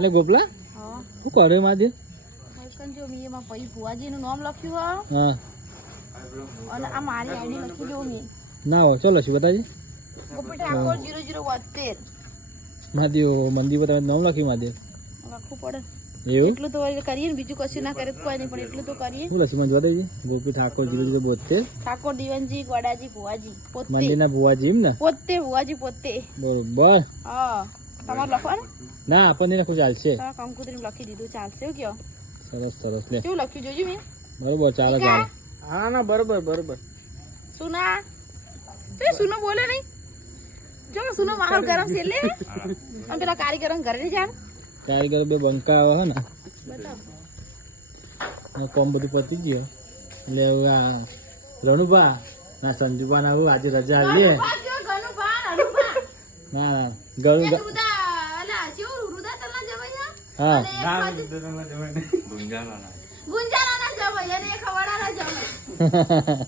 એટલે ગોપલા હા શું કર્યો માધ્ય કન જો મી એમાં પછી ભુવાજીનું નામ લખ્યું હા અને આ મારી આઈડી લખી દઉં મી ના હો ચલો શું બતાજી ગોપી ઠાકોર 0072 માધ્યો મંદિર પર તમે નામ લખ્યું માધ્ય લખવું પડે એવું એટલું તો કરીએ ને બીજું કશું ના કરે તો કોઈ નહીં પણ એટલું તો કરીએ શું લખ્યું મને બતાજી ગોપી ઠાકોર 0072 ઠાકોર દીવનજી ગોડાજી ભુવાજી પોતે મંદિરના ભુવાજી એમ ને પોતે ભુવાજી પોતે બરોબર હા તમારે લખવાનું ના આપણને લખવું ચાલશે તમારા કંકુતરી લખી દીધું ચાલશે એવું કયો સરસ સરસ લે કેવું લખ્યું જોજો મેં બરોબર ચાલે ચાલે હા ના બરોબર સુના તે સુનો બોલે નહીં જો સુનો માહોલ ગરમ છે લે અને પેલા કારીગરો ઘરે નહીં જાણ કારીગર બે બંકા આવે હે ને બતાવ આ કોમ બધું પતી ગયો એટલે હવે આ રણુભા ના સંજુભા ના આજે રજા લે ના ના ગણું હા ગુંજારા ના જવાય અને ખવડાના જવાય